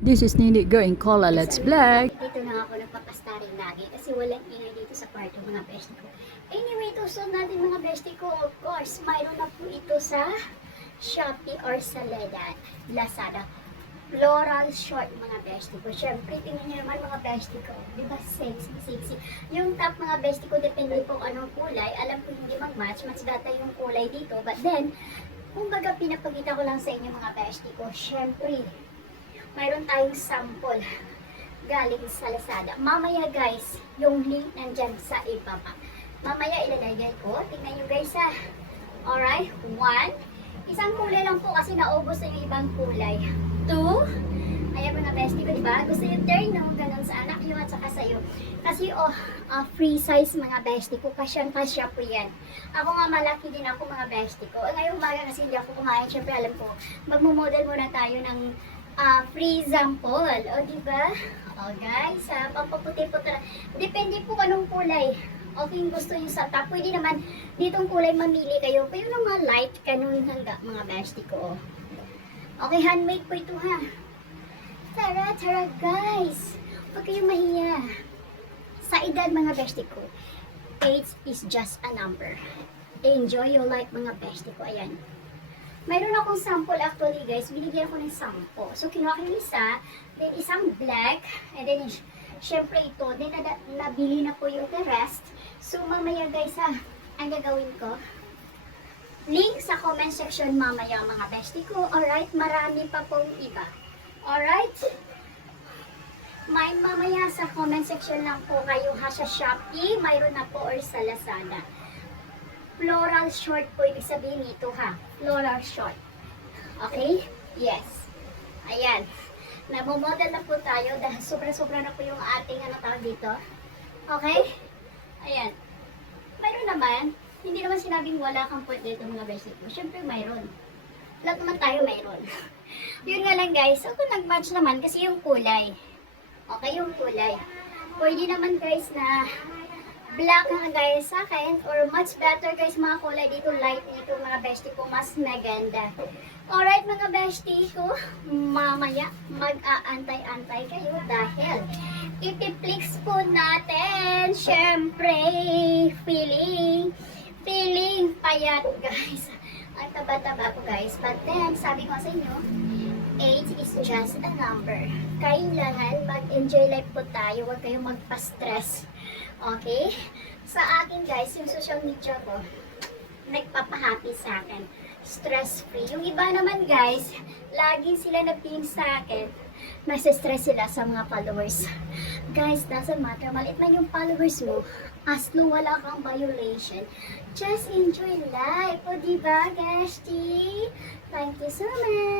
This is Nini going Cola Let's Black. Dito na ako nagpapastarin lagi kasi walang ingay dito sa kwarto mga bestie ko. Anyway, tusod natin mga bestie ko. Of course, mayroon na po ito sa Shopee or sa Lazada. Floral short mga bestie ko. Siyempre, tingnan nyo naman mga bestie ko. Diba sexy, sexy. Yung top mga bestie ko, depende po anong kulay. Alam ko hindi mag-match. Mas data yung kulay dito. But then, kumbaga pinapakita ko lang sa inyo mga bestie ko. Siyempre, mayroon tayong sample galing sa Lazada. Mamaya guys, yung link nandyan sa ibaba. Mamaya ilalagay ko. Tingnan nyo guys ha. Alright, 1. Isang kulay lang po kasi naubos na yung ibang kulay. 2. Ayan mga bestie ko, diba? Gusto yung turn, no? Ganon sa anak nyo at saka sa'yo. Kasi, free size mga bestie ko. Kasyang-kasya po yan. Ako nga malaki din ako mga bestie ko. Ngayong umaga kasi hindi ako kumain. Siyempre, alam ko, magmumodel muna tayo ng free sample. O, diba? O, guys, pampaputi-puti. Depende po anong kulay. Okay, gusto nyo sa top. Pwede naman, ditong kulay mamili kayo. Pero yung mga light, kanun hangga, mga bestie ko. Okay, handmade po ito, ha? Tara, tara, guys. Huwag kayong mahiya. Sa edad, mga bestie ko, age is just a number. Enjoy your life, mga bestie ko. Ayan. Mayroon akong sample actually guys, binigyan ko ng sample. So kinuha ko yung isa, then isang black, and then syempre ito, then nabili na po yung the rest. So mamaya guys ang gagawin ko, link sa comment section mamaya mga bestie ko. Alright, marami pa pong iba. Alright, may mamaya sa comment section lang po kayo ha, sa Shopee, mayroon na po or sa Lazada. Floral short po, ibig sabihin nito ha. Floral short. Okay? Yes. Ayan. Namomodel na po tayo dahil sobra-sobra na po yung ating tawag dito. Okay? Ayan. Mayroon naman. Hindi naman sinabing wala kang point dito mga bestie ko. Siyempre mayroon. Lahat naman tayo mayroon. Yun nga lang guys. Ako nag-match naman kasi yung kulay. Okay, yung kulay. Pwede naman guys na black nga guys sa akin, or much better guys mga kulay dito, light nito mga bestie ko, mas maganda. Alright mga bestie ko, mamaya mag-aantay-antay kayo dahil ipiplex po natin, syempre, feeling payat guys. Ang taba-taba ko guys, but then sabi ko sa inyo, age is just a number. Kailangan mag-enjoy life po tayo, huwag kayong magpa-stress. Okay? Sa akin guys, yung social media ko, nagpapahappy sa akin. Stress-free. Yung iba naman guys, laging sila nag-pin sa akin. Nasa-stress sila sa mga followers. Guys, doesn't matter. Maliit man yung followers mo, as long wala kang violation, just enjoy life. O diba, Gashti? Thank you so much.